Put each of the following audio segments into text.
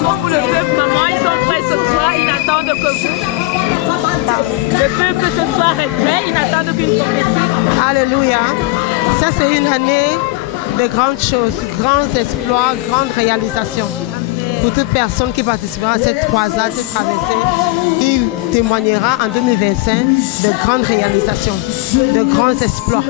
Pour le peuple, maman, ils sont prêts ce soir, ils n'attendent que vous. Le peuple ce soir est prêt, ils n'attendent qu'une prophétie. Alléluia. Ça, c'est une année de grandes choses, grands exploits, grandes réalisations. Pour toute personne qui participera à cette croisade, cette traversée, il témoignera en 2025 de grandes réalisations, de grands exploits.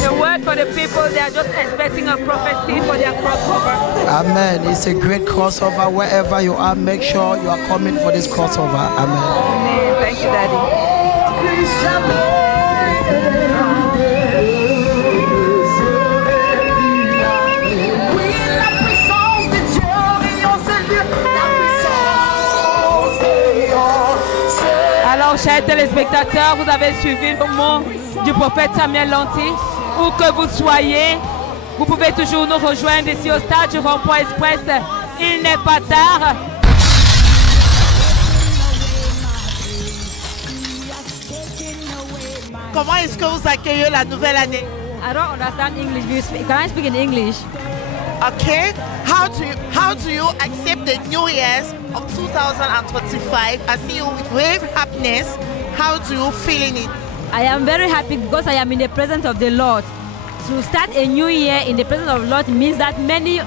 The word for the people, they are just expecting a prophecy for their crossover. Amen. It's a great crossover. Wherever you are, make sure you are coming for this crossover. Amen. Amen. Thank you, Daddy. Alors, chers téléspectateurs, vous avez suivi le mot du prophète Samuel Lanty. Où que vous soyez, vous pouvez toujours nous rejoindre ici au stade du Rond-Point Express. Il n'est pas tard. Comment est-ce que vous accueillez la nouvelle année? I don't understand English. Can I speak in English? Okay. How do you accept the New Year's of 2025? I see you with great happiness. How do you feel in it? I am very happy because I am in the presence of the Lord. To start a new year in the presence of the Lord means that many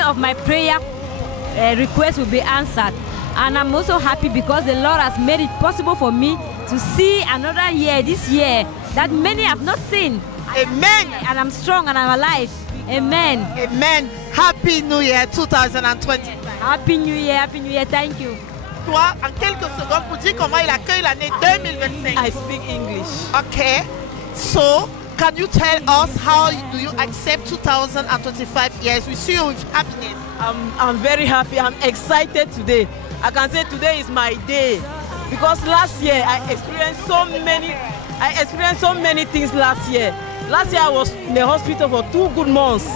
of my prayer requests will be answered. And I'm also happy because the Lord has made it possible for me to see another year this year that many have not seen. Amen. And I'm strong and I'm alive. Amen. Amen. Happy New Year 2020. Happy New Year. Thank you. Toi, en quelques secondes, pour dire comment il accueille l'année 2025. I speak English. Okay. So, can you tell us how do you accept 2025 years? We see you with happiness. I'm very happy. I'm excited today. I can say today is my day because last year I experienced so many things last year. Last year I was in the hospital for 2 good months.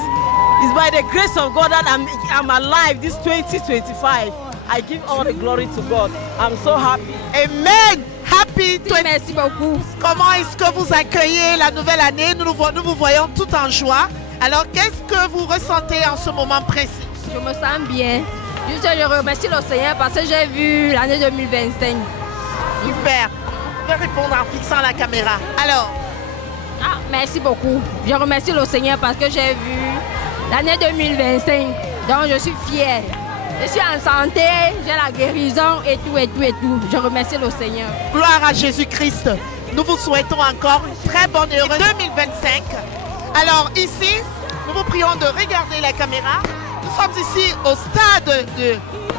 It's by the grace of God that I'm alive this 2025. I give all the glory to God. I'm so happy. Amen. Happy 20. Merci beaucoup. Comment est-ce que vous accueillez la nouvelle année? Nous vous voyons tout en joie. Alors, qu'est-ce que vous ressentez en ce moment précis? Je me sens bien. Je remercie le Seigneur parce que j'ai vu l'année 2025. Super. Vous pouvez répondre en fixant la caméra. Alors. Merci beaucoup. Je remercie le Seigneur parce que j'ai vu l'année 2025. Donc, je suis fière. Je suis en santé, j'ai la guérison et tout. Je remercie le Seigneur. Gloire à Jésus-Christ. Nous vous souhaitons encore une très bonne et heureuse 2025. Alors ici, nous vous prions de regarder la caméra. Nous sommes ici au stade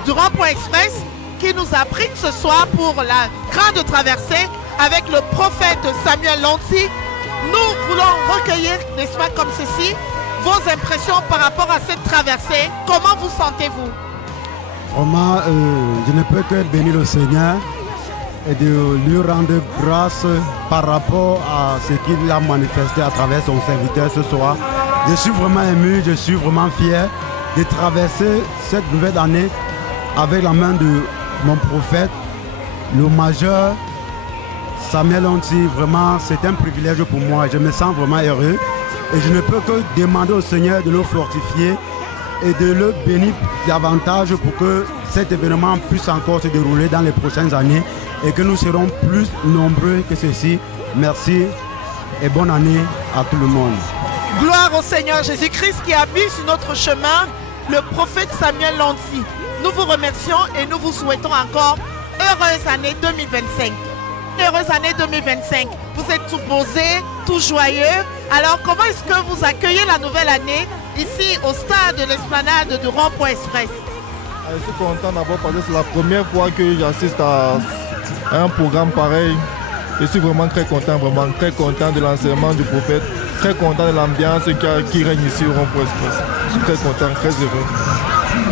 du Rond-Point Express qui nous a pris ce soir pour la grande traversée avec le prophète Samuel Lanty. Nous voulons recueillir, n'est-ce pas comme ceci, vos impressions par rapport à cette traversée. Comment vous sentez-vous? Vraiment, je ne peux que bénir le Seigneur et de lui rendre grâce par rapport à ce qu'il a manifesté à travers son serviteur ce soir. Je suis vraiment ému, je suis vraiment fier de traverser cette nouvelle année avec la main de mon prophète, le majeur Samuel Lanty. Vraiment, c'est un privilège pour moi. Je me sens vraiment heureux et je ne peux que demander au Seigneur de le fortifier et de le bénir davantage pour que cet événement puisse encore se dérouler dans les prochaines années et que nous serons plus nombreux que ceci. Merci et bonne année à tout le monde. Gloire au Seigneur Jésus-Christ qui a mis sur notre chemin le prophète Samuel Lanty. Nous vous remercions et nous vous souhaitons encore heureuse année 2025. Heureuse année 2025. Vous êtes tout posé, tout joyeux. Alors comment est-ce que vous accueillez la nouvelle année ici au stade de l'esplanade du Rond-Point Express? Je suis content d'abord parce que c'est la première fois que j'assiste à un programme pareil. Je suis vraiment très content de l'enseignement du prophète, très content de l'ambiance qui règne ici au Rond-Point Express. Je suis très content, très heureux.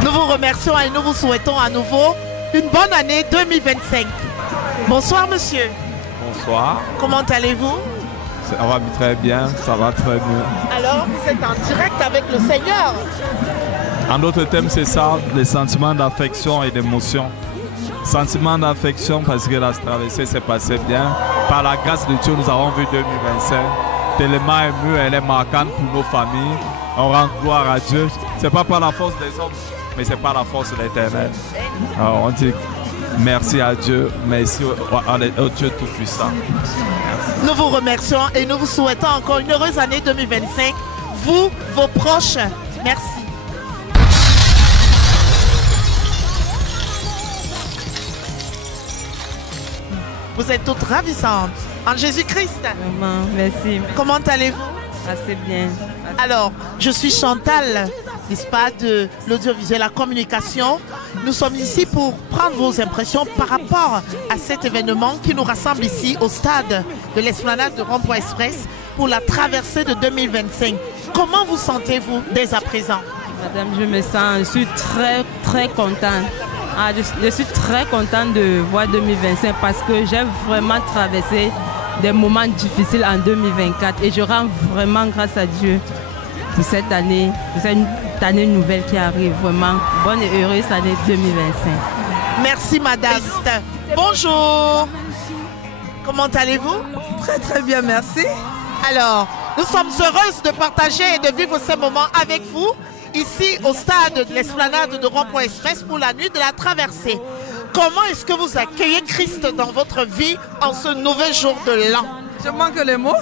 Nous vous remercions et nous vous souhaitons à nouveau une bonne année 2025. Bonsoir monsieur. Bonsoir. Comment allez-vous? Ça va très bien, ça va très bien. Alors, vous êtes en direct avec le Seigneur. En d'autres termes, c'est ça, les sentiments d'affection et d'émotion. Sentiments d'affection parce que la traversée s'est passée bien. Par la grâce de Dieu, nous avons vu 2025. Tellement ému, elle est marquante pour nos familles. On rend gloire à Dieu. Ce n'est pas par la force des hommes, mais c'est par la force de l'Éternel. On dit merci à Dieu, merci au Dieu Tout-Puissant. Nous vous remercions et nous vous souhaitons encore une heureuse année 2025. Vous, vos proches, merci. Vous êtes toutes ravissantes en Jésus-Christ. Vraiment, merci. Comment allez-vous? Assez bien. Alors, je suis Chantal, n'est-ce pas, de l'audiovisuel, la communication. Nous sommes ici pour prendre vos impressions par rapport à cet événement qui nous rassemble ici au stade de l'Esplanade de Rond-Point Express pour la traversée de 2025. Comment vous sentez-vous dès à présent? Madame, je suis très contente. Je suis très contente de voir 2025 parce que j'ai vraiment traversé des moments difficiles en 2024 et je rends vraiment grâce à Dieu pour cette année nouvelle qui arrive. Vraiment, bonne et heureuse année 2025. Merci madame. Bonjour. Comment allez-vous? Très bien, merci. Alors, nous sommes heureuses de partager et de vivre ces moments avec vous ici au stade de l'Esplanade de Rond-Point Express pour la nuit de la traversée. Comment est-ce que vous accueillez Christ dans votre vie en ce nouvel jour de l'an? Je manque les mots.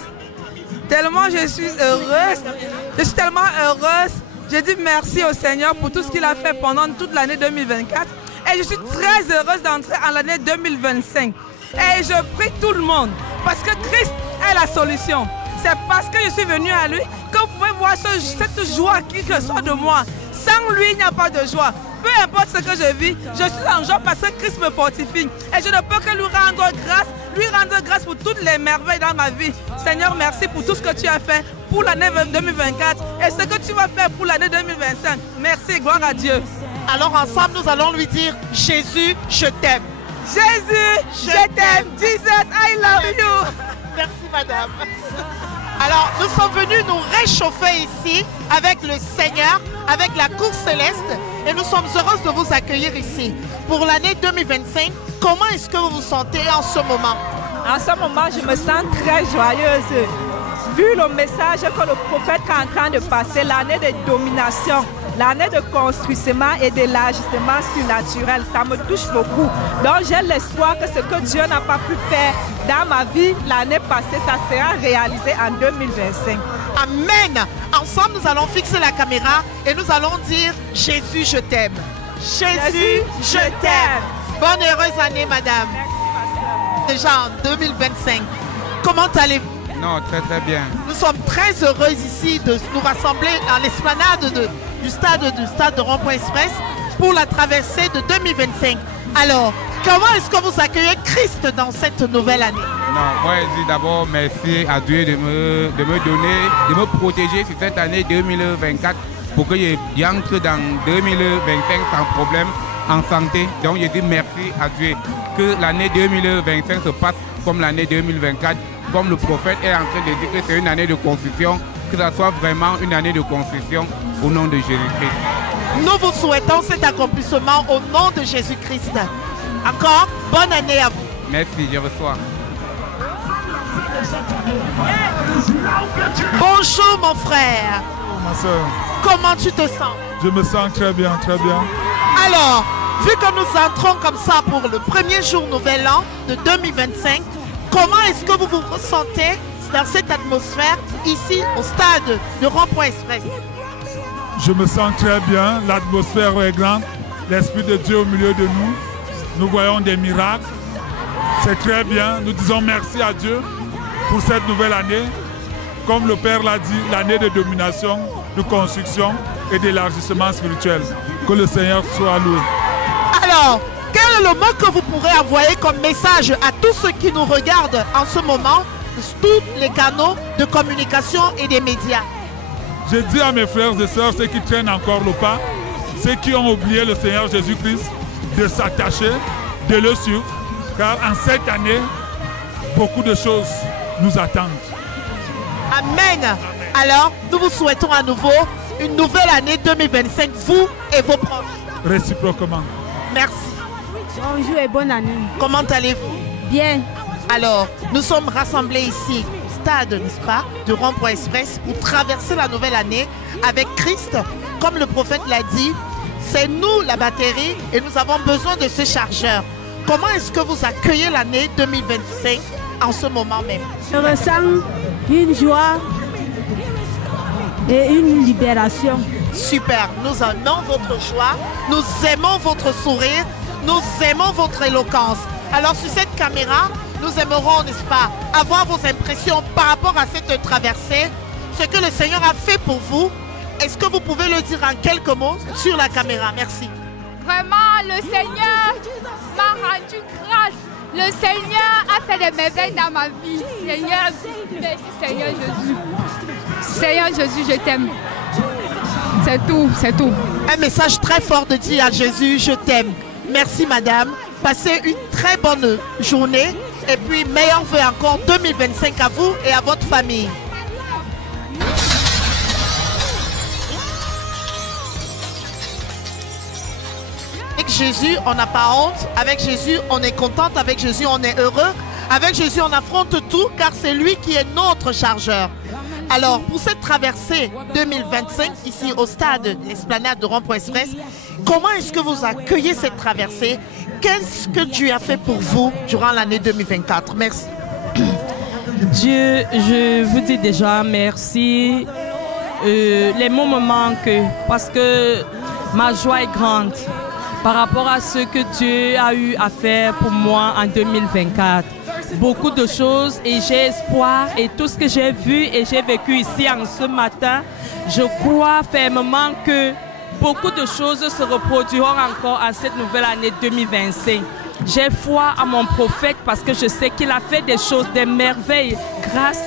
Tellement je suis heureuse. Je suis tellement heureuse. Je dis merci au Seigneur pour tout ce qu'il a fait pendant toute l'année 2024. Et je suis très heureuse d'entrer en l'année 2025. Et je prie tout le monde parce que Christ est la solution. C'est parce que je suis venue à lui que vous pouvez voir cette joie qui ressort de moi. Sans lui, il n'y a pas de joie. Peu importe ce que je vis, je suis en joie parce que Christ me fortifie. Et je ne peux que lui rendre grâce pour toutes les merveilles dans ma vie. Seigneur, merci pour tout ce que tu as fait pour l'année 2024 et ce que tu vas faire pour l'année 2025. Merci, gloire à Dieu. Alors ensemble, nous allons lui dire, Jésus, je t'aime. Jésus, je t'aime. Jesus, I love you. Merci, madame. Alors, nous sommes venus nous réchauffer ici avec le Seigneur, avec la cour céleste. Et nous sommes heureuses de vous accueillir ici. Pour l'année 2025, comment est-ce que vous vous sentez en ce moment? En ce moment, je me sens très joyeuse. Vu le message que le prophète est en train de passer, l'année de domination, l'année de construction et d'élargissement surnaturel, ça me touche beaucoup. Donc j'ai l'espoir que ce que Dieu n'a pas pu faire dans ma vie l'année passée, ça sera réalisé en 2025. Amen. Ensemble, nous allons fixer la caméra et nous allons dire Jésus, je t'aime. Jésus, je t'aime. Bonne heureuse année, madame. Déjà en 2025. Comment allez-vous? Non, très bien. Nous sommes très heureux ici de nous rassembler à l'esplanade du stade de Rond-Point Express pour la traversée de 2025. Alors, comment est-ce que vous accueillez Christ dans cette nouvelle année? Non, moi je dis d'abord merci à Dieu de me donner, de me protéger sur cette année 2024 pour que j'entre dans 2025 sans problème en santé. Donc je dis merci à Dieu que l'année 2025 se passe comme l'année 2024. Comme le prophète est en train de dire que c'est une année de construction, que ça soit vraiment une année de construction au nom de Jésus-Christ. Nous vous souhaitons cet accomplissement au nom de Jésus-Christ. Encore, bonne année à vous. Merci, je reçois. Bonjour mon frère. Bonjour ma soeur. Comment tu te sens? Je me sens très bien, très bien. Alors, vu que nous entrons comme ça pour le premier jour nouvel an de 2025, comment est-ce que vous vous ressentez dans cette atmosphère ici au stade de Rond-Point Express? Je me sens très bien, l'atmosphère est grande, l'Esprit de Dieu au milieu de nous. Nous voyons des miracles, c'est très bien. Nous disons merci à Dieu pour cette nouvelle année. Comme le Père l'a dit, l'année de domination, de construction et d'élargissement spirituel. Que le Seigneur soit loué. Alors, quel est le mot que vous pourrez envoyer comme message à tous ceux qui nous regardent en ce moment, tous les canaux de communication et des médias? Je dis à mes frères et sœurs, ceux qui traînent encore le pas, ceux qui ont oublié le Seigneur Jésus-Christ, de s'attacher, de le suivre, car en cette année, beaucoup de choses nous attendent. Amen. Alors, nous vous souhaitons à nouveau une nouvelle année 2025, vous et vos proches. Réciproquement. Merci. Bonjour et bonne année. Comment allez-vous? Bien. Alors, nous sommes rassemblés ici, stade, n'est-ce pas, de Rond-Point Express, pour traverser la nouvelle année avec Christ. Comme le prophète l'a dit, c'est nous la batterie et nous avons besoin de ce chargeur. Comment est-ce que vous accueillez l'année 2025 en ce moment même? Je ressens une joie et une libération. Super, nous aimons votre joie, nous aimons votre sourire, nous aimons votre éloquence. Alors sur cette caméra, nous aimerons, n'est-ce pas, avoir vos impressions par rapport à cette traversée, ce que le Seigneur a fait pour vous. Est-ce que vous pouvez le dire en quelques mots sur la caméra? Merci. Vraiment, le Seigneur m'a rendu grâce. Le Seigneur a fait des merveilles dans ma vie. Seigneur, merci Seigneur Jésus. Seigneur Jésus, je t'aime. C'est tout, c'est tout. Un message très fort de dire à Jésus, je t'aime. Merci madame. Passez une très bonne journée. Et puis, meilleurs vœux encore 2025 à vous et à votre famille. Avec Jésus, on n'a pas honte. Avec Jésus, on est contente. Avec Jésus, on est heureux. Avec Jésus, on affronte tout car c'est lui qui est notre chargeur. Alors, pour cette traversée 2025, ici au stade de l'Esplanade de Rond-Point Express, comment est-ce que vous accueillez cette traversée? Qu'est-ce que Dieu a fait pour vous durant l'année 2024? Merci. Dieu, je vous dis déjà merci. Les mots me manquent parce que ma joie est grande par rapport à ce que Dieu a eu à faire pour moi en 2024. Beaucoup de choses et j'ai espoir et tout ce que j'ai vu et j'ai vécu ici en ce matin, je crois fermement que beaucoup de choses se reproduiront encore en cette nouvelle année 2025. J'ai foi à mon prophète parce que je sais qu'il a fait des choses, des merveilles grâce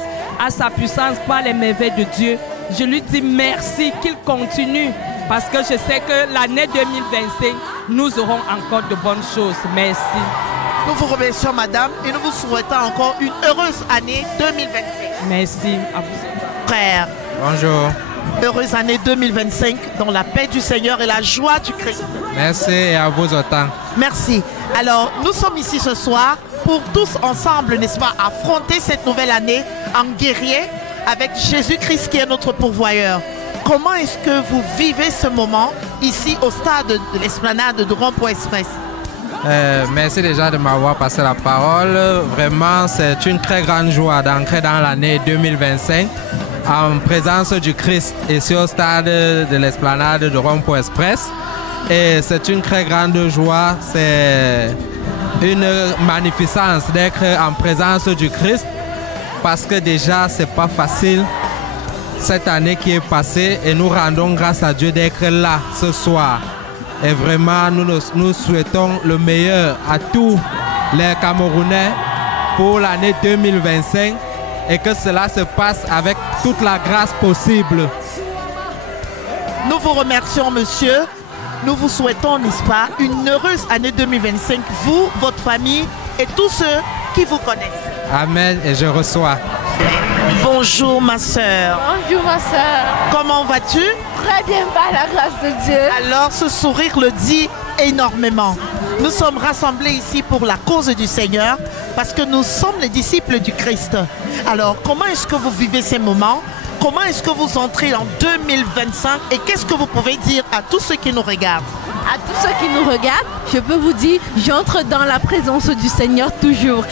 à sa puissance par les merveilles de Dieu. Je lui dis merci, qu'il continue parce que je sais que l'année 2025, nous aurons encore de bonnes choses. Merci. Nous vous remercions, madame, et nous vous souhaitons encore une heureuse année 2025. Merci à vous. Frère. Bonjour. Heureuse année 2025 dans la paix du Seigneur et la joie du Christ. Merci et à vous autant. Merci. Alors, nous sommes ici ce soir pour tous ensemble, n'est-ce pas, affronter cette nouvelle année en guerrier avec Jésus-Christ qui est notre pourvoyeur. Comment est-ce que vous vivez ce moment ici au stade de l'Esplanade de Rond-Point Express? Merci déjà de m'avoir passé la parole. Vraiment, c'est une très grande joie d'entrer dans l'année 2025 en présence du Christ ici au stade de l'Esplanade de Rond-Point Express. Et c'est une très grande joie, c'est une magnificence d'être en présence du Christ parce que déjà, c'est pas facile cette année qui est passée et nous rendons grâce à Dieu d'être là ce soir. Et vraiment, nous souhaitons le meilleur à tous les Camerounais pour l'année 2025 et que cela se passe avec toute la grâce possible. Nous vous remercions, monsieur. Nous vous souhaitons, n'est-ce pas, une heureuse année 2025, vous, votre famille et tous ceux qui vous connaissent. Amen et je reçois. Bonjour ma soeur. Bonjour ma soeur. Comment vas-tu? Très bien par la grâce de Dieu. Alors ce sourire le dit énormément. Nous sommes rassemblés ici pour la cause du Seigneur parce que nous sommes les disciples du Christ. Alors comment est-ce que vous vivez ces moments? Comment est-ce que vous entrez en 2025 et qu'est-ce que vous pouvez dire à tous ceux qui nous regardent? À tous ceux qui nous regardent, je peux vous dire, j'entre dans la présence du Seigneur toujours,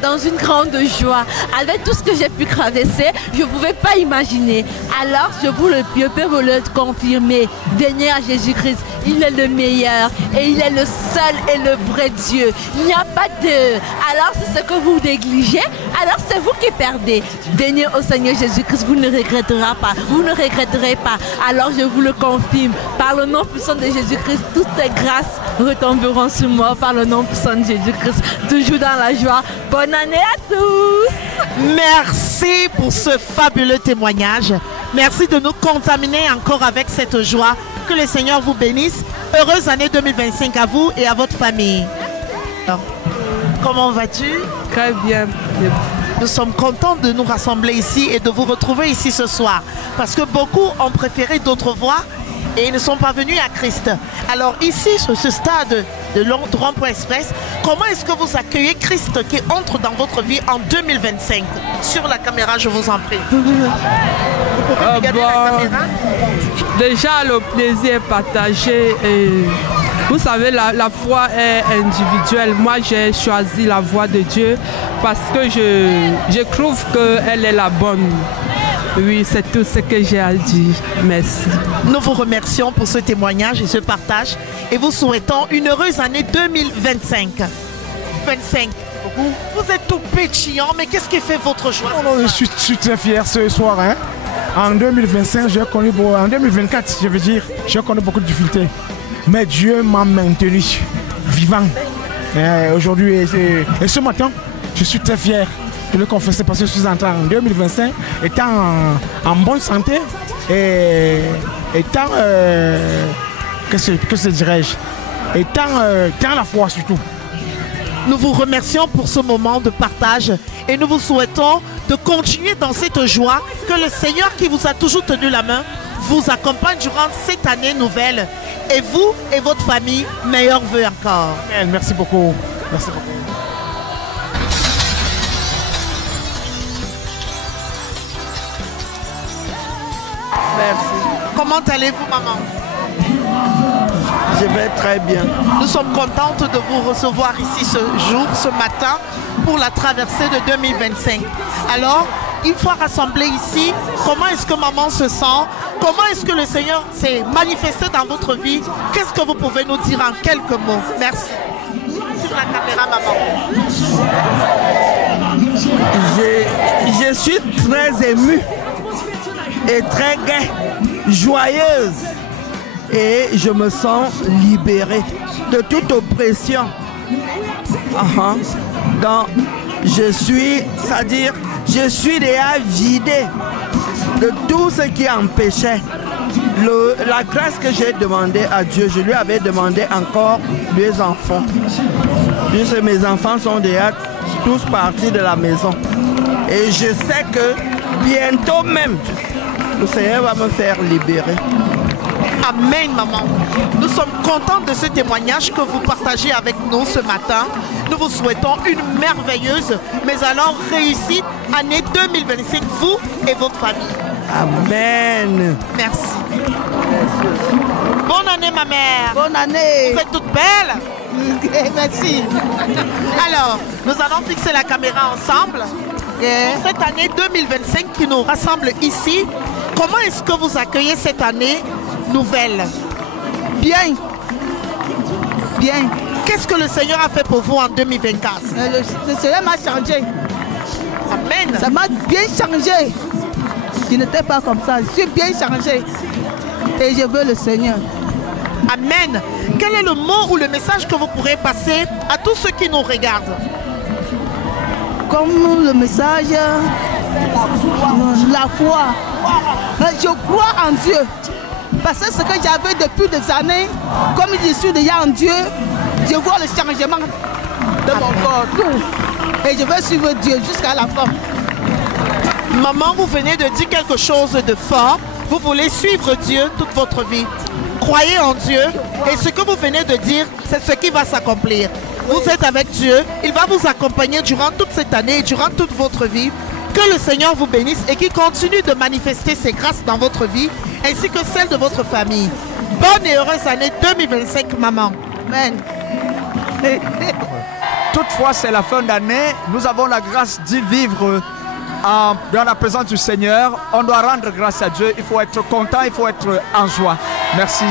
dans une grande joie. Avec tout ce que j'ai pu traverser, je ne pouvais pas imaginer. Alors, je peux vous le confirmer. Venez à Jésus-Christ, il est le meilleur et il est le seul et le vrai Dieu. Il n'y a pas de... Alors, c'est ce que vous négligez, alors c'est vous qui perdez. Venez au Seigneur Jésus-Christ, vous ne regretterez pas. Vous ne regretterez pas. Alors, je vous le confirme, par le nom puissant de Jésus-Christ, toutes les grâces retomberont sur moi par le nom puissant de Jésus-Christ. Toujours dans la joie. Bonne année à tous. Merci pour ce fabuleux témoignage. Merci de nous contaminer encore avec cette joie. Que le Seigneur vous bénisse. Heureuse année 2025 à vous et à votre famille. Alors, comment vas-tu? Très bien. Nous sommes contents de nous rassembler ici et de vous retrouver ici ce soir. Parce que beaucoup ont préféré d'autres voies et ils ne sont pas venus à Christ. Alors ici, sur ce stade de Rond-Point Express, comment est-ce que vous accueillez Christ qui entre dans votre vie en 2025? Sur la caméra, je vous en prie. Vous pouvez regarder la caméra? Déjà, le plaisir est partagé. Et vous savez, la foi est individuelle. Moi, j'ai choisi la voie de Dieu parce que je trouve qu'elle est la bonne. Oui, c'est tout ce que j'ai à dire. Merci. Nous vous remercions pour ce témoignage et ce partage et vous souhaitons une heureuse année 2025. 25. Vous êtes tout pétillant, mais qu'est-ce qui fait votre joie? Je suis très fier ce soir. Hein. En 2025, en 2024, je veux dire, j'ai connu beaucoup de difficultés. Mais Dieu m'a maintenu vivant. Aujourd'hui et ce matin, je suis très fier de le confesser parce que je suis entré en 2025 étant en bonne santé et étant, que dirais-je, étant la foi surtout. Nous vous remercions pour ce moment de partage et nous vous souhaitons de continuer dans cette joie, que le Seigneur qui vous a toujours tenu la main vous accompagne durant cette année nouvelle. Et vous et votre famille, meilleurs vœux encore. Merci beaucoup. Merci beaucoup. Merci. Comment allez-vous, maman? Je vais très bien. Nous sommes contentes de vous recevoir ici ce jour, ce matin, pour la traversée de 2025. Alors, une fois rassemblés ici, comment est-ce que maman se sent? Comment est-ce que le Seigneur s'est manifesté dans votre vie? Qu'est-ce que vous pouvez nous dire en quelques mots? Merci. Sur la caméra, maman. Je suis très émue et très gaie, joyeuse. Et je me sens libérée de toute oppression. Donc, je suis déjà vidée de tout ce qui empêchait. La grâce que j'ai demandée à Dieu, je lui avais demandé encore 2 enfants. Puisque mes enfants sont déjà tous partis de la maison. Et je sais que bientôt même, le Seigneur va me faire libérer. Amen, maman. Nous sommes contents de ce témoignage que vous partagez avec nous ce matin. Nous vous souhaitons une merveilleuse, mais alors réussite année 2025, vous et votre famille. Amen. Merci. Bonne année, ma mère. Bonne année. Vous êtes toute belle. Merci. Alors, nous allons fixer la caméra ensemble. Cette année 2025 qui nous rassemble ici, comment est-ce que vous accueillez cette année nouvelle? Bien. Bien. Qu'est-ce que le Seigneur a fait pour vous en 2024? Le Seigneur m'a changé. Amen. Ça m'a bien changé. Je n'étais pas comme ça. Je suis bien changé. Et je veux le Seigneur. Amen. Quel est le mot ou le message que vous pourrez passer à tous ceux qui nous regardent? Comme le message, la foi. Je crois en Dieu. Parce que ce que j'avais depuis des années, comme je suis déjà en Dieu, je vois le changement de mon corps, tout. Et je vais suivre Dieu jusqu'à la fin. Maman, vous venez de dire quelque chose de fort. Vous voulez suivre Dieu toute votre vie. Croyez en Dieu. Et ce que vous venez de dire, c'est ce qui va s'accomplir. Vous êtes avec Dieu. Il va vous accompagner durant toute cette année et durant toute votre vie. Que le Seigneur vous bénisse et qu'il continue de manifester ses grâces dans votre vie ainsi que celle de votre famille. Bonne et heureuse année 2025, maman. Amen. Toutefois, c'est la fin d'année. Nous avons la grâce d'y vivre dans la présence du Seigneur. On doit rendre grâce à Dieu. Il faut être content, il faut être en joie. Merci.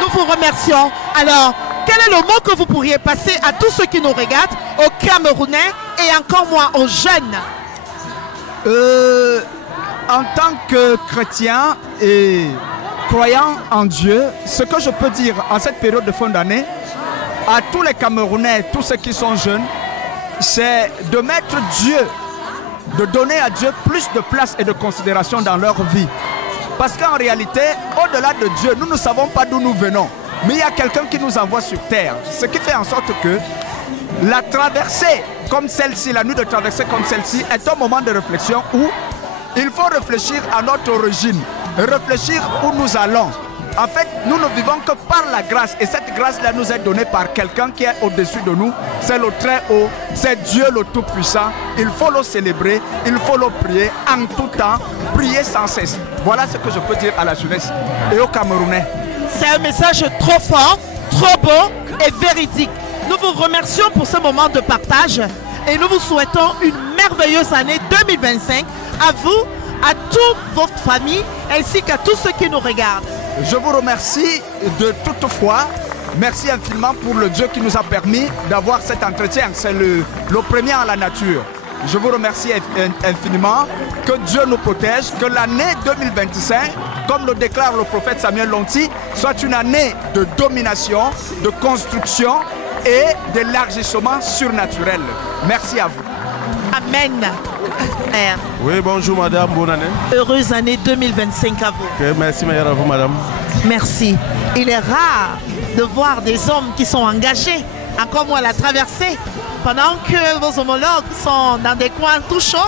Nous vous remercions. Alors, quel est le mot que vous pourriez passer à tous ceux qui nous regardent, aux Camerounais et encore moins aux jeunes? En tant que chrétien et croyant en Dieu, ce que je peux dire en cette période de fin d'année, à tous les Camerounais, tous ceux qui sont jeunes, c'est de mettre Dieu, de donner à Dieu plus de place et de considération dans leur vie. Parce qu'en réalité, au-delà de Dieu, nous ne savons pas d'où nous venons. Mais il y a quelqu'un qui nous envoie sur terre. Ce qui fait en sorte que La traversée comme celle-ci, la nuit de traversée comme celle-ci, est un moment de réflexion où il faut réfléchir à notre origine, réfléchir où nous allons. En fait, nous ne vivons que par la grâce. Et cette grâce-là nous est donnée par quelqu'un qui est au-dessus de nous. C'est le Très-Haut, c'est Dieu le Tout-Puissant. Il faut le célébrer, il faut le prier en tout temps, prier sans cesse. Voilà ce que je peux dire à la jeunesse et aux Camerounais. C'est un message trop fort, trop beau et véridique. Nous vous remercions pour ce moment de partage et nous vous souhaitons une merveilleuse année 2025 à vous, à toute votre famille ainsi qu'à tous ceux qui nous regardent. Je vous remercie de toute foi. Merci infiniment pour le Dieu qui nous a permis d'avoir cet entretien. C'est le premier en la nature. Je vous remercie infiniment. Que Dieu nous protège. Que l'année 2025, comme le déclare le prophète Samuel Lonti, soit une année de domination, de construction et d'élargissement surnaturel. Merci à vous. Amen. Oui, bonjour madame, bonne année. Heureuse année 2025 à vous. Okay, merci meilleur à vous madame. Merci. Il est rare de voir des hommes qui sont engagés, encore moins à la traversée, pendant que vos homologues sont dans des coins tout chauds.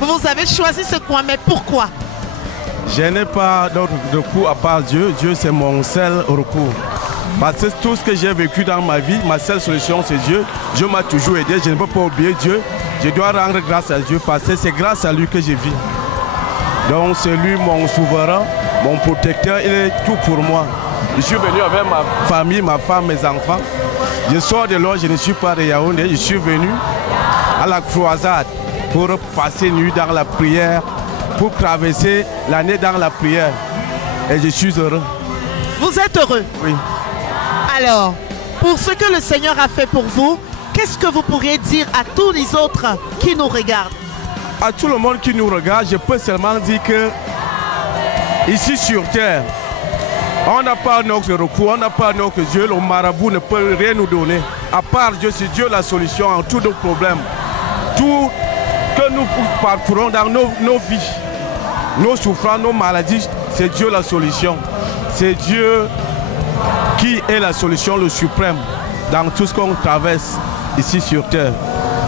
Vous avez choisi ce coin, mais pourquoi? Je n'ai pas d'autre recours à part Dieu. Dieu c'est mon seul recours. Parce que tout ce que j'ai vécu dans ma vie, ma seule solution c'est Dieu. Dieu m'a toujours aidé, je ne peux pas oublier Dieu. Je dois rendre grâce à Dieu parce que c'est grâce à lui que je vis. Donc c'est lui mon souverain, mon protecteur, il est tout pour moi. Je suis venu avec ma famille, ma femme, mes enfants. Je sors de là, je ne suis pas de Yaoundé, je suis venu à la croisade pour passer nuit dans la prière, pour traverser l'année dans la prière. Et je suis heureux. Vous êtes heureux? Oui. Alors, pour ce que le Seigneur a fait pour vous, qu'est-ce que vous pourriez dire à tous les autres qui nous regardent? À tout le monde qui nous regarde, je peux seulement dire que ici sur terre, on n'a pas notre recours, on n'a pas notre Dieu, le marabout ne peut rien nous donner. À part Dieu, c'est Dieu la solution à tous nos problèmes. Tout que nous parcourons dans nos vies, nos souffrances, nos maladies, c'est Dieu la solution. C'est Dieu qui est la solution, le suprême, dans tout ce qu'on traverse ici sur terre.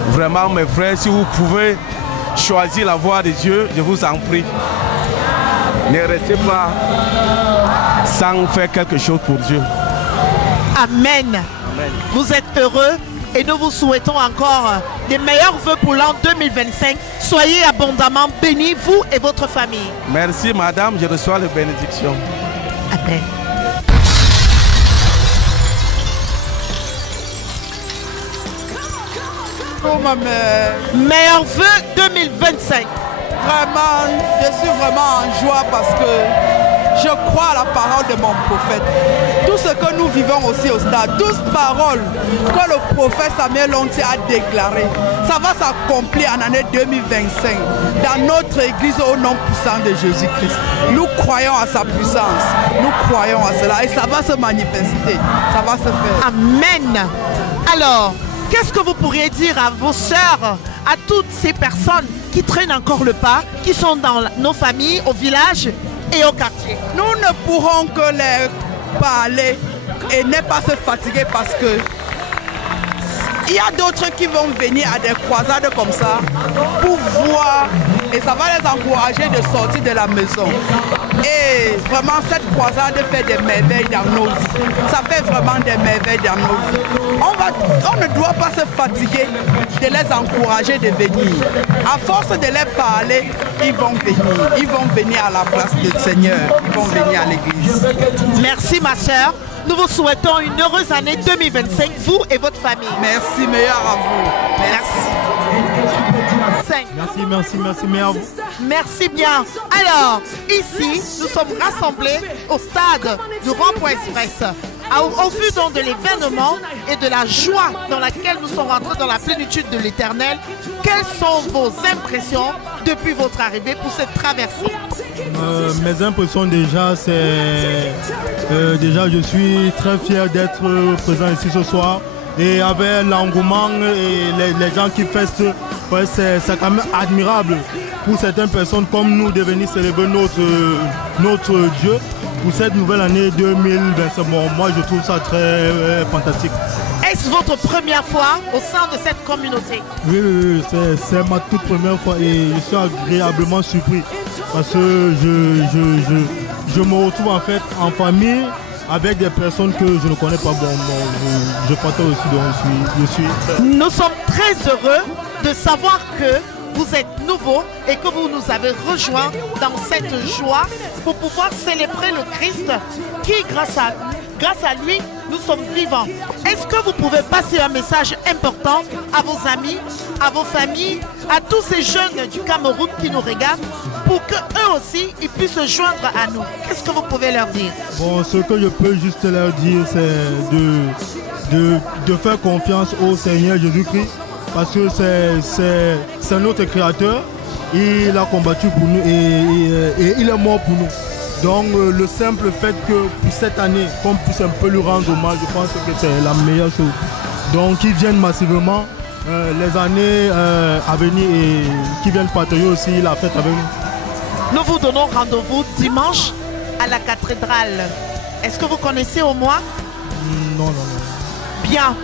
Vraiment, mes frères, si vous pouvez choisir la voie de Dieu, je vous en prie. Ne restez pas sans faire quelque chose pour Dieu. Amen. Amen. Vous êtes heureux et nous vous souhaitons encore des meilleurs vœux pour l'an 2025. Soyez abondamment bénis, vous et votre famille. Merci madame, je reçois les bénédictions. Amen. Pour ma mère. Meilleurs vœux 2025. Vraiment, je suis vraiment en joie parce que je crois à la parole de mon prophète. Tout ce que nous vivons aussi au stade, 12 paroles que le prophète Samuel Lonti a déclarées, ça va s'accomplir en année 2025 dans notre église au nom puissant de Jésus-Christ. Nous croyons à sa puissance, nous croyons à cela et ça va se manifester, ça va se faire. Amen. Alors, qu'est-ce que vous pourriez dire à vos sœurs, à toutes ces personnes qui traînent encore le pas, qui sont dans nos familles, au village et au quartier? Nous ne pourrons que les parler et ne pas se fatiguer parce que il y a d'autres qui vont venir à des croisades comme ça pour voir et ça va les encourager de sortir de la maison. Et vraiment cette croisade fait des merveilles dans nos vies. Ça fait vraiment des merveilles dans nos vies. On ne doit pas se fatiguer de les encourager de venir. À force de les parler, ils vont venir. Ils vont venir à la place du Seigneur. Ils vont venir à l'église. Merci ma soeur. Nous vous souhaitons une heureuse année 2025, vous et votre famille. Merci, meilleur à vous. Merci. Merci, meilleur à vous. Merci bien. Alors, ici, nous sommes rassemblés au stade du Rond-Point Express. Au vu donc de l'événement et de la joie dans laquelle nous sommes rentrés dans la plénitude de l'Éternel, quelles sont vos impressions depuis votre arrivée pour cette traversée? Mes impressions déjà, c'est... déjà, je suis très fier d'être présent ici ce soir. Et avec l'engouement et les gens qui festent, ouais, c'est quand même admirable pour certaines personnes comme nous de venir célébrer notre Dieu pour cette nouvelle année 2020. Bon, moi, je trouve ça très fantastique. Est-ce votre première fois au sein de cette communauté? Oui, c'est ma toute première fois et je suis agréablement surpris parce que je me retrouve en fait en famille avec des personnes que je ne connais pas. Je partage aussi, donc je suis... Nous sommes très heureux de savoir que vous êtes nouveau et que vous nous avez rejoints dans cette joie pour pouvoir célébrer le Christ qui, grâce à lui, nous sommes vivants. Est-ce que vous pouvez passer un message important à vos amis, à vos familles, à tous ces jeunes du Cameroun qui nous regardent pour qu'eux aussi, ils puissent se joindre à nous? Qu'est-ce que vous pouvez leur dire? Bon, ce que je peux juste leur dire, c'est de faire confiance au Seigneur Jésus-Christ parce que c'est notre Créateur. Il a combattu pour nous et il est mort pour nous. Donc le simple fait que pour cette année, qu'on puisse un peu lui rendre hommage, je pense que c'est la meilleure chose. Donc qu'ils viennent massivement les années à venir et qu'ils viennent partager aussi la fête avec nous. Nous vous donnons rendez-vous dimanche à la cathédrale. Est-ce que vous connaissez au moins? Non. Bien.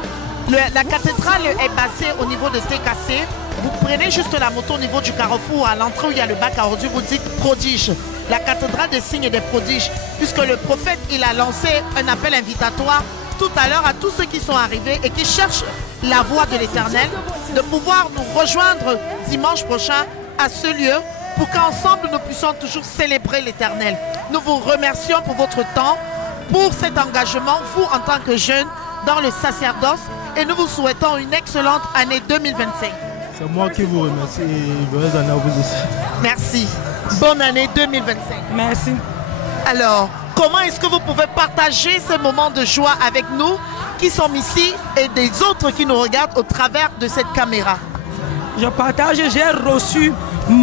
La cathédrale est basée au niveau de TKC. Vous prenez juste la moto au niveau du carrefour, à l'entrée où il y a le bac à ordures, vous dites prodige. La cathédrale des signes et des prodiges, puisque le prophète, il a lancé un appel invitatoire tout à l'heure à tous ceux qui sont arrivés et qui cherchent la voie de l'Éternel, de pouvoir nous rejoindre dimanche prochain à ce lieu pour qu'ensemble nous puissions toujours célébrer l'Éternel. Nous vous remercions pour votre temps, pour cet engagement, vous en tant que jeunes, dans le sacerdoce, et nous vous souhaitons une excellente année 2025. C'est moi qui vous remercie et bonne année à vous aussi. Merci. Bonne année 2025. Merci. Alors, comment est-ce que vous pouvez partager ce moment de joie avec nous qui sommes ici et des autres qui nous regardent au travers de cette caméra? Je partage, j'ai reçu le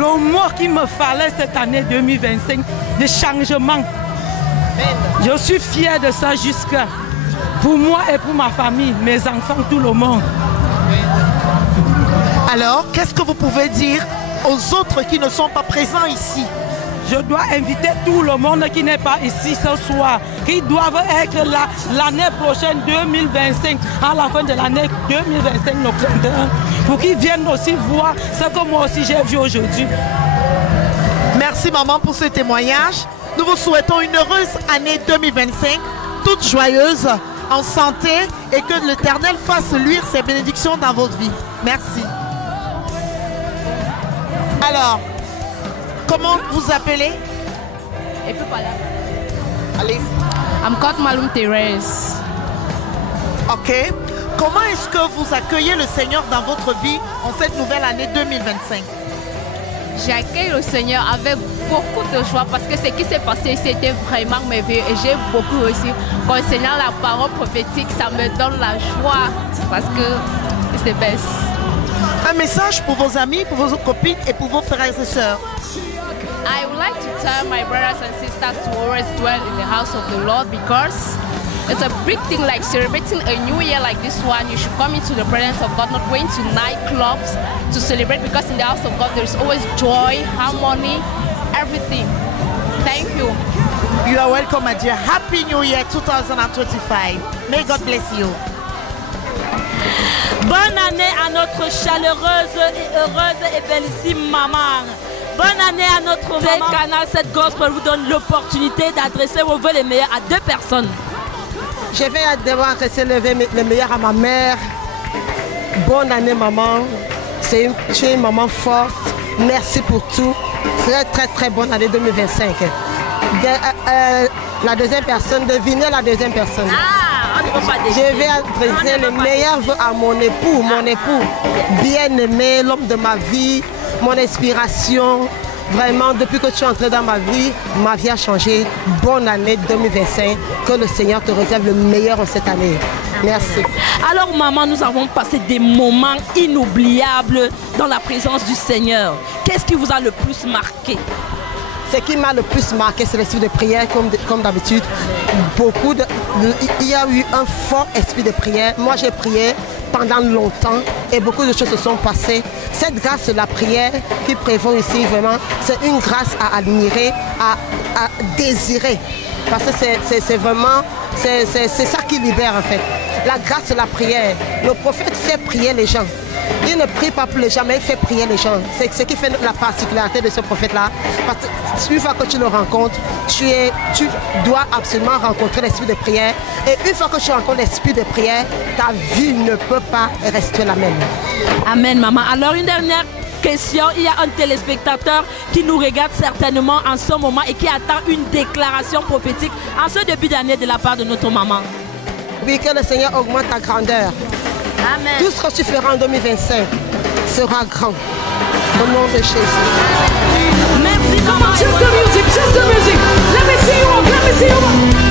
mot qu'il me fallait cette année 2025 de changement. Je suis fier de ça jusqu'à pour moi et pour ma famille, mes enfants, tout le monde. Alors, qu'est-ce que vous pouvez dire aux autres qui ne sont pas présents ici? Je dois inviter tout le monde qui n'est pas ici ce soir, qui doivent être là l'année prochaine 2025, à la fin de l'année 2025, le 31, pour qu'ils viennent aussi voir ce que moi aussi j'ai vu aujourd'hui. Merci maman pour ce témoignage. Nous vous souhaitons une heureuse année 2025, toute joyeuse, en santé, et que l'Éternel fasse luire ses bénédictions dans votre vie. Merci. Alors, comment vous appelez? Et puis voilà. Allez. I'm called Malum Thérèse. Ok. Comment est-ce que vous accueillez le Seigneur dans votre vie en cette nouvelle année 2025? J'accueille le Seigneur avec beaucoup de joie parce que ce qui s'est passé, c'était vraiment merveilleux et j'ai beaucoup aussi. Concernant la parole prophétique, ça me donne la joie parce que c'est the best. Un message pour vos amis, pour vos copines et pour vos frères et sœurs. I would like to tell my brothers and sisters to always dwell in the house of the Lord because it's a big thing, like celebrating a new year like this one. You should come into the presence of God, not going to nightclubs to celebrate, because in the house of God there is always joy, harmony, everything. Thank you. You are welcome, my dear. Happy New Year 2025. May God bless you. Bonne année à notre chaleureuse et heureuse et bellissime maman. Bonne année à notre maman. Canal 7 Gospel vous donne l'opportunité d'adresser vos vœux les meilleurs à 2 personnes. Je vais devoir adresser le meilleur à ma mère. Bonne année maman. Tu es une maman forte. Merci pour tout. Très bonne année 2025. La deuxième personne, devinez la deuxième personne. Je vais adresser le meilleur vœu à mon époux, bien-aimé, l'homme de ma vie, mon inspiration. Vraiment, depuis que tu es entré dans ma vie a changé. Bonne année 2025. Que le Seigneur te réserve le meilleur en cette année. Merci. Alors maman, nous avons passé des moments inoubliables dans la présence du Seigneur. Qu'est-ce qui vous a le plus marqué? Ce qui m'a le plus marqué, c'est l'esprit de prière, comme d'habitude. Il y a eu un fort esprit de prière. Moi, j'ai prié pendant longtemps et beaucoup de choses se sont passées. Cette grâce de la prière qui prévaut ici, vraiment, c'est une grâce à admirer, à désirer. Parce que c'est vraiment, c'est ça qui libère en fait. la grâce de la prière. Le prophète fait prier les gens. Il ne prie pas pour les gens, mais il fait prier les gens. C'est ce qui fait la particularité de ce prophète-là. Parce que une fois que tu le rencontres, tu dois absolument rencontrer l'esprit de prière. Et une fois que tu rencontres l'esprit de prière, ta vie ne peut pas rester la même. Amen, maman. Alors, une dernière question. Il y a un téléspectateur qui nous regarde certainement en ce moment et qui attend une déclaration prophétique en ce début d'année de la part de notre maman. Oui, que le Seigneur augmente ta grandeur. Amen. Tout ce que tu feras en 2025 sera grand. Au nom de Jésus. Merci, maman. Just the music, just the music. Let me see you. Let me see you.